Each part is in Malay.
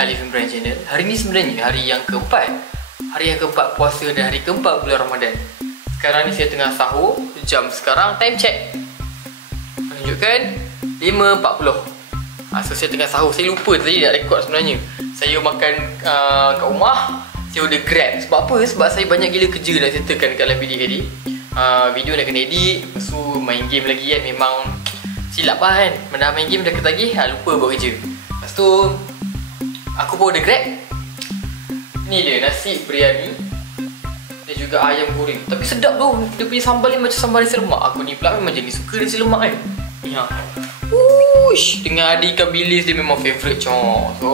Alif Imran Channel. Hari ni sebenarnya hari yang keempat. Hari yang keempat puasa dan hari keempat bulan Ramadan. Sekarang ni saya tengah sahur. Jam sekarang time check menunjukkan 5.40. So saya tengah sahur. Saya lupa tadi nak rekod sebenarnya. Saya makan kat rumah. Saya order Grab. Sebab apa? Sebab saya banyak gila kerja nak settlekan kat dalam bilik tadi. Video nak kena edit. Lepas tu main game lagi kan. Memang silap lah kan. Dah main game dah ketagih, lupa buat kerja. Lepas tu aku pun order Grab. Ni dia nasi biryani dan juga ayam goreng. Tapi sedap tu. Dia punya sambal ni macam sambal nasi lemak. Aku ni pula memang jenis suka nasi lemak kan. Ni ha. Uish, dengan ada ikan bilis dia memang favourite cong. So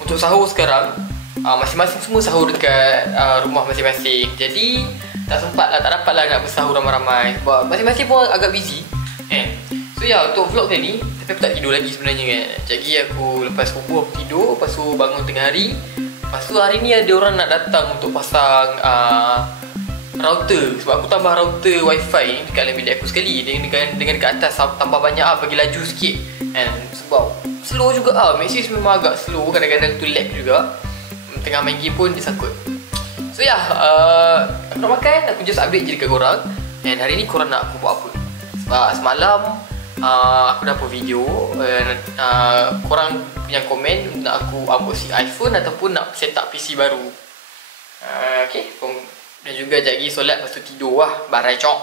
untuk sahur sekarang masing-masing semua sahur dekat rumah masing-masing. Jadi tak sempat lah, tak dapat lah nak bersahur ramai-ramai. Sebab masing-masing pun agak busy So ya, untuk vlog ni, tapi aku tak tidur lagi sebenarnya kan. Jadi aku lepas subuh aku tidur, lepas tu bangun tengah hari. Lepas tu hari ni ada orang nak datang untuk pasang router. Sebab aku tambah router wifi ni dekat dalam bilik aku sekali. Dengan kat atas tambah banyak bagi laju sikit kan. Sebab slow juga message memang agak slow. Kadang-kadang tu lag juga. Tengah main game pun disangkut. So ya, aku nak makan, aku just update je dekat korang. Dan hari ni korang nak aku buat apa. Sebab semalam aku dapat video korang punya komen nak aku unboxing iPhone ataupun nak set up PC baru. Okay. Dan juga sekejap lagi solat, lepas tu tidur lah. Barai cok.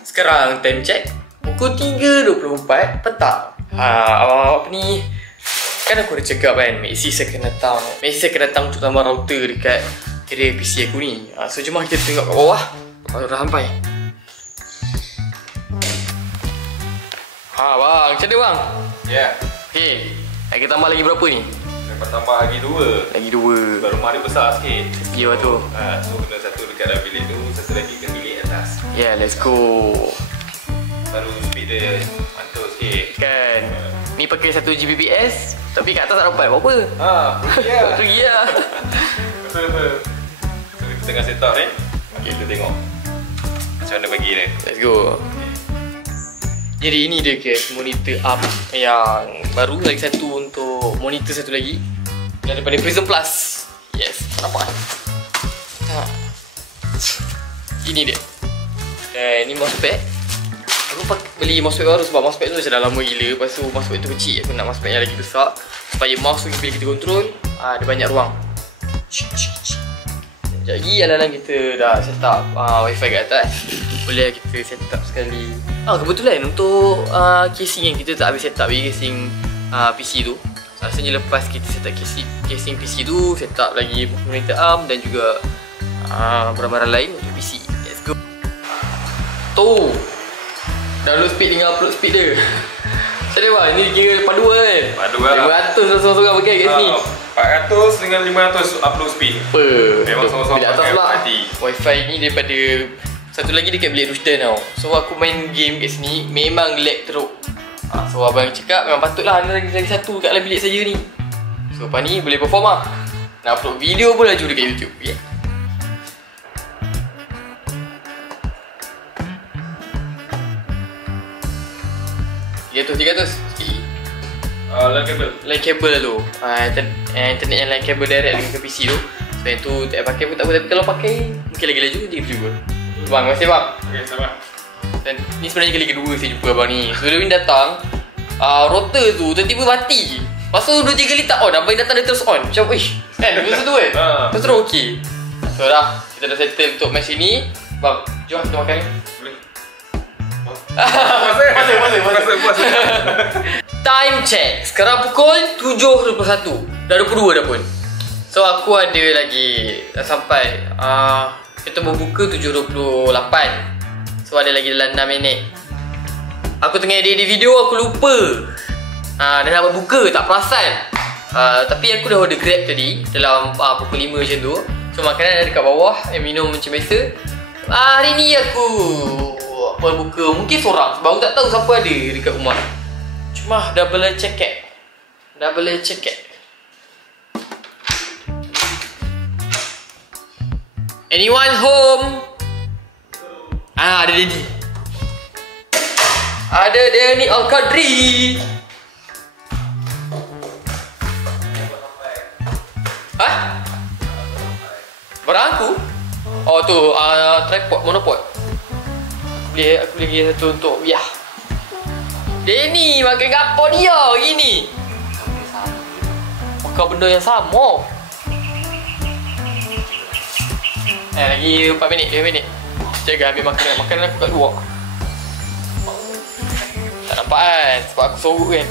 Sekarang time check pukul 3.24 petang. Apa ni, kan aku dah cakap kan, Messi saya akan datang untuk tambah router dekat area PC aku ni. So jom kita tengok kat bawah. Baru dah sampai. Bang, macam mana bang? Ya. Okay, kita tambah lagi berapa ni? Dapat tambah lagi 2. Lagi 2. Sebab rumah dia besar sikit. Ya tu. So kena satu dekat dalam bilik tu, satu lagi kat bilik atas. Yeah, let's go. Baru speed dia mantul sikit. Kan. Ni pakai 1 Gbps, tapi kat atas tak dapat apa-apa. Ya. Rugi lah. Betul. So kita tengah set up Okay, kita tengok macam mana bagi dia. Let's go. Jadi ini dia guys, monitor up yang baru. Lagi satu untuk monitor satu lagi daripada Prism Plus. Yes, nampak. Ini dia. Dan ini mousepad. Aku beli mousepad baru sebab mousepad tu macam dah lama gila. Lepas tu mousepad tu kecil, aku nak mousepad yang lagi besar supaya mouse tu bila kita kontrol ada banyak ruang. Jadi alang-alang kita dah set up wifi kat atas, boleh kita set up sekali. Kebetulan untuk casing yang kita tak habis set up casing PC tu. Rasanya lepas kita set up casing PC tu, set up lagi monitor arm dan juga barang-barang lain untuk PC. Let's go. Tu download speed dengan upload speed dia. Macam mana bang? Ni kira padu kan? Padu lah. 500 seorang-seorang pakai kat sini. 400 dengan 500 upload speed. Memang sama-sama pakai party. Wifi ni daripada satu lagi dekat bilik Rusdan tau. So aku main game kat sini memang lag teruk. So abang cakap memang patutlah anda lagi satu kat dalam bilik saja ni. So lepas ni boleh perform lah. Nak upload video pun laju dekat YouTube. Okay? $300 line kabel tu. Internet yang line kabel direct dengan PC tu. So yang tu tak pakai pun tak apa. Tapi kalau pakai mungkin lagi laju dia juga. Bang, terima kasih bang. Okay, sama. Dan ni sebenarnya kali kedua saya jumpa abang ni. So dia ni datang, router tu tiba-tiba mati. Lepas tu 2-3 kali tak on, abang datang dia terus on. Macam wish kan, macam tu kan. Lepas tu okey. So dah, kita dah settle untuk match ini. Bang, jom kita makan ni. Boleh. Puasa. Time check. Sekarang pukul 7.21. Dah 22 dah pun. So aku ada lagi dah sampai kita berbuka 7.28. So ada lagi dalam 6 minit. Aku tengah edit video, aku lupa dah nak berbuka, tak perasan. Tapi aku dah order Grab tadi dalam pukul 5 macam tu. So makanan ada dekat bawah, minum macam biasa. Hari ni aku berbuka mungkin seorang sebab aku tak tahu siapa ada dekat rumah. Cuma double check. Anyone home? Ada Danny. Ada Danny Al-Qadri. Barang aku? Oh tu, tripod, monopod. Aku beli satu untuk Wiyah. Denny makan apa dia hari ni? Makan benda yang sama. Lagi 4 minit, 5 minit. Jaga ambil makanan. Makanan aku kat luar. Tak nampak kan? Sebab aku sorok kan.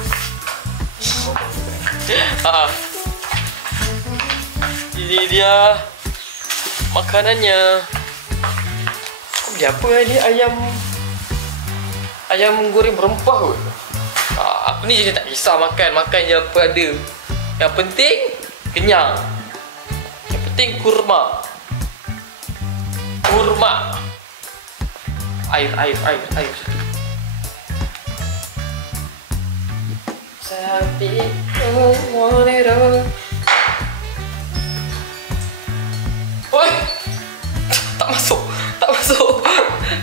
Ini dia makanannya. Aku beli apa ni? Ayam goreng berempah kot. Aku ni je tak kisah makan je apa ada. Yang penting kenyang. Yang penting kurma. Air. Tapi oi, tak masuk.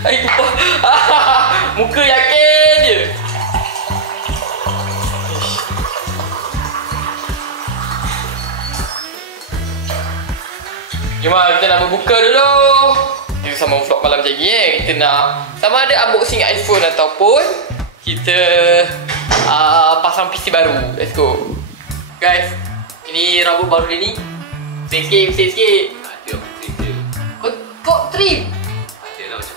Air tumpah. Muka yakin je. Jom kita nak berbuka dulu. Kita sama vlog malam macam ni kita nak sama ada unboxing iPhone ataupun kita pasang PC baru. Let's go. Guys, ini rambut baru dia ni. Sikit. Kok trim? Ada lah macam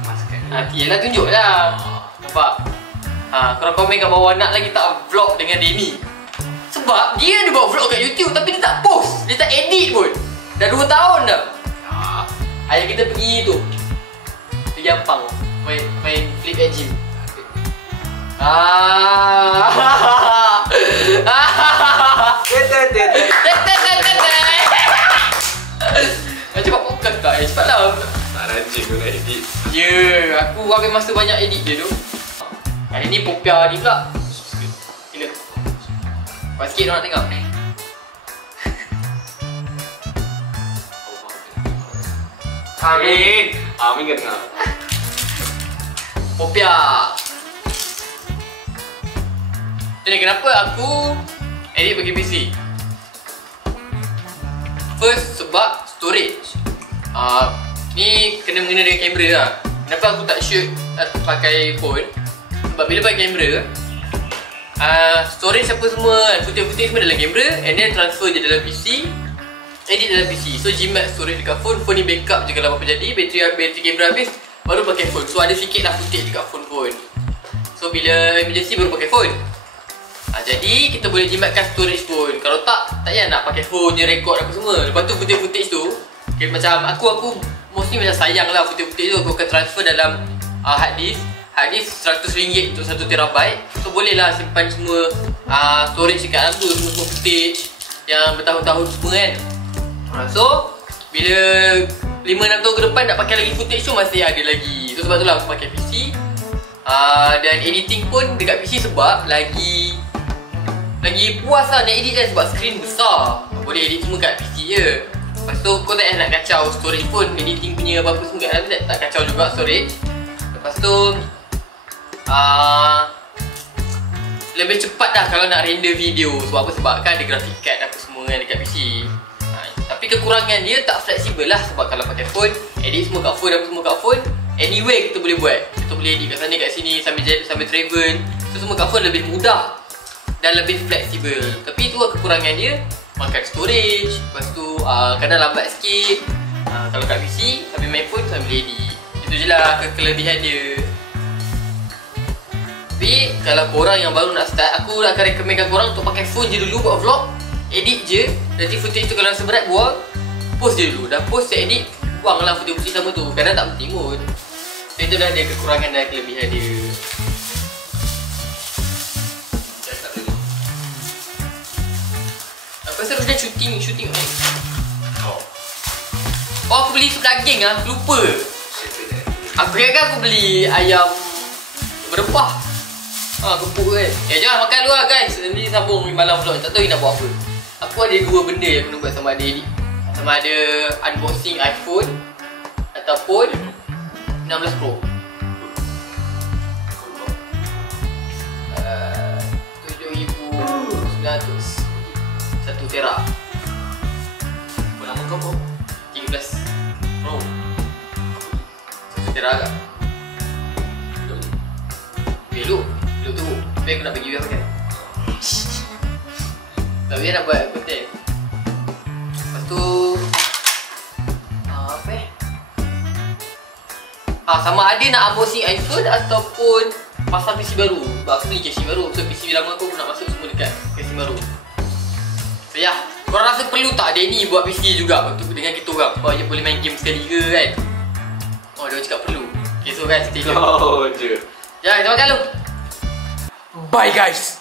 emaskan. Yelah tunjuk lah. Nampak? Korang komen kat bawah nak lagi tak vlog dengan Denny. Sebab dia ada buat vlog kat YouTube tapi dia tak post. Dia tak edit pun. Dah 2 tahun dah. Ayah kita pergi tu Ampang main flip at gym. Macam buat podcast tak? Cepatlah. Tak rajin kau nak edit. Aku ambil masa banyak edit dia tu. Hari ni Popia ni pula. Gila. Buat sikit orang nak tengok. Amin kan tengah. Popia. Jadi kenapa aku edit bagi PC? First sebab storage. Ni kena mengena dengan kamera lah. Kenapa aku tak shoot pakai phone? Sebab bila pakai kamera, storage apa semua, footage semua dalam kamera, and then transfer je dalam PC, edit dalam PC. So jimat storage dekat phone ni backup je kalau apa jadi, bateri kamera habis, baru pakai phone. So ada sikit lah footage dekat phone. So bila emergency baru pakai phone. Jadi kita boleh jimatkan storage phone. Kalau tak payah nak pakai phone je record apa semua. Lepas tu footage tu, okay, macam aku mostly macam sayang lah footage tu. Aku akan transfer dalam hard disk RM100 untuk 1TB. So boleh lah simpan semua storage dekat dalam tu, semua footage yang bertahun-tahun semua kan. So bila 5-6 tahun ke depan nak pakai lagi footage tu masih ada lagi. So sebab tu lah aku pakai PC. Dan editing pun dekat PC sebab lagi puas lah nak edit kan, sebab screen besar. Boleh edit semua kat PC je. Lepas tu kau tak payah nak kacau storage pun, editing punya apa-apa semua kat dalam tak kacau juga storage. Lepas tu lebih cepat dah kalau nak render video. Sebab apa? Sebab kan ada graphic card apa semua kan dekat PC. Tapi kekurangan dia tak fleksibel lah. Sebab kalau pakai phone, edit semua kat phone, apa semua kat phone, anywhere kita boleh buat. Kita boleh edit kat sana kat sini sambil travel. So semua kat phone lebih mudah dan lebih fleksibel. Tapi itu lah kekurangan dia, makan storage. Lepas tu kadang lambat sikit. Kalau kat PC sambil main phone sambil edit. Itu je lah kelebihan dia. Tapi kalau korang yang baru nak start, aku akan recommendkan korang untuk pakai phone je dulu buat vlog. Edit je. Nanti footage tu kalau rasa berat buang, post je dulu. Dah post saya edit, buang lah footage sama tu. Kadang tak penting pun. So itu dah dia kekurangan dan kelebihan dia. Aku rasa dia shooting ni. Oh aku beli sup daging lah, aku lupa. Aku ingatkan aku beli ayam berempah. Kepuk kan. Jangan makan dulu lah guys. Nanti sambung malam vlog. Tak tahu nak buat apa. Aku ada 2 benda yang aku nak buat, sama ada edit, sama ada unboxing iPhone ataupun 16 Pro. 7,900 1 tera. Berapa lama kau? 13 merah tak? Elok tu. Tapi aku nak bagi dia pakai. Tapi dia nak buat konten. Lepas tu apa sama ada nak unboxing iPhone ataupun pasang PC baru. Sebab aku beli PC baru. So PC lama aku nak masuk semua dekat PC baru. So ya, korang rasa perlu tak Danny buat PC juga untuk dengan kita orang? Sebab dia boleh main game sekali ke kan? Oh, dia cakap perlu. Okay, so guys, stay tune. Oh je. Ya, kita makan dulu. Bye guys.